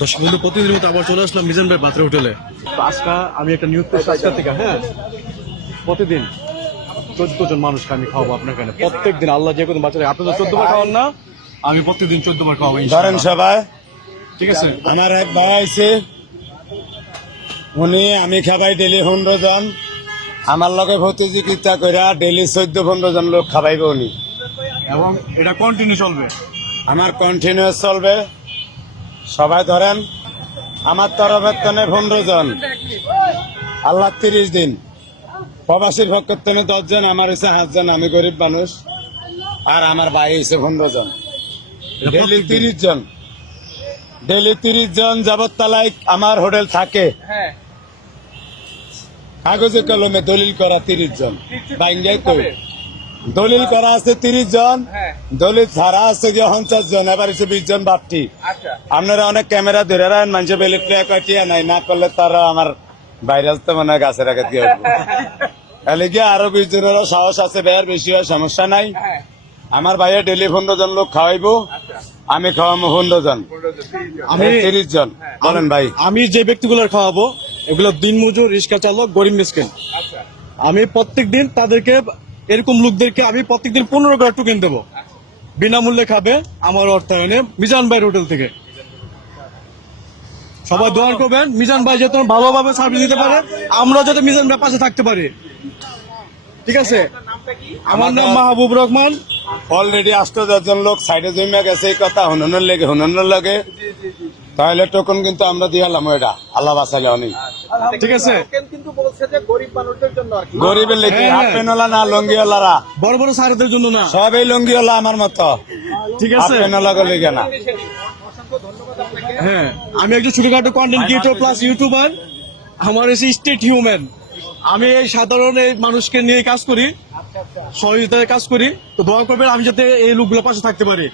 দর্শক বন্ধু প্রতিদিন মতো আবার চলে আসলাম মিজান ভাই পাত্রে হোটেলে। আজকে আমি একটা নিউজ পেয়েছি আজকে থেকে হ্যাঁ? প্রতিদিন চোদ্দ জন মানুষকে আমি খাওয়াবো আপনার এখানে প্রত্যেক দিন আল্লাহ যে কোনো বাচ্চারা আপনি তো চোদ্দ বার খাওয়ান না আমি প্রত্যেকদিন চোদ্দ বার খাওয়াবো ধরেন সবাই ঠিক আছে? আমার এক ভাই আছে উনি আমি খাবাই ডেলি পনেরো জন আমার লগে প্রতিযোগিতা করে ডেলি চোদ্দ পনেরো জন লোক খাবাইব উনি। এবং এটা কন্টিনিউ চলবে? আমার কন্টিনিউয়াস চলবে। সবাই ধরেন আমার তরফের তনে পনেরো জন। আল্লাহ তিরিশ দিন। প্রবাসীর পক্ষের তনে দশ জন আমার হচ্ছে সাতজন আমি গরিব মানুষ। আর আমার ভাই হচ্ছে পনেরো জন। ডেলি। তিরিশ জন। ডেলি তিরিশ জন যাবত তালায় আমার হোটেল থাকে। কাগজে কলমে দলিল করা তিরিশ জন। বাইঙ্গাই তো দলিল করা আছে তিরিশ জন দলিল ছাড়া আছে যে পঞ্চাশ জন এবার হচ্ছে বিশ জন বাড়তি। আপনারা অনেক ক্যামেরা ধরে রাখেন মানুষের বেলে কাটিয়া নাই না করলে তারা আমার ভাইরাস তো মনে হয় গাছের উঠবো। তাহলে গিয়ে আরও বিশ জনেরও সাহস আছে বেয়ার বেশি হয় সমস্যা নাই। আমার ভাইয়া ডেলি পনেরো জন লোক খাওয়াইবো আমি খাওয়াবো পনেরো জন। আমি আমি তিরিশ জন। বলেন ভাই। আমি যে ব্যক্তিগুলোর খাওয়াবো এগুলো দিনমজুর রিক্সা চালক গরিব মিসকিন। আমি প্রত্যেক দিন তাদেরকে এরকম লোকদেরকে আমি প্রত্যেকদিন পনেরো করে টোকেন দেবো। বিনামূল্যে খাবে আমার অর্থায়নে মিজান ভাইয়ের হোটেল থেকে। সবাই দোয়া করবেন, মিজান ভাই যাতে ভালোভাবে সার্ভিস দিতে পারে, আমরা যাতে মিজান ভাই পাশে থাকতে পারি। ঠিক আছে? আমার নাম মাহবুব রহমান। অলরেডি আষ্ট জন লোক সাইডে জমে গেছে, এই কথা হুননের লেগে হুননের লাগে। তাহলে টোকন কিন্তু আমরা দিয়ালাম এটা আল্লাহ বাসালে অনেক। ঠিক আছে। কিন্তু বলছে যে গরিব মানুষদের জন্য আর কি। গরিবের লেগে হ্যাঁ, হ্যাঁ। না লঙ্গিওয়ালারা? বড় বড় সারেদের জন্য না। সবই লঙ্গিওয়ালা আমার মতো। ঠিক আছে। না। অসংখ্য ধন্যবাদ আপনাকে। হ্যাঁ আমি একজন ছোটখাটো কন্টেন্ট ক্রিয়েটর প্লাস ইউটিউবার আমার এসে স্টেট হিউম্যান আমি এই সাধারণ এই মানুষকে নিয়ে কাজ করি সহযোগিতায় কাজ করি। তো দোয়া করবেন আমি যাতে এই লোকগুলো পাশে থাকতে পারি।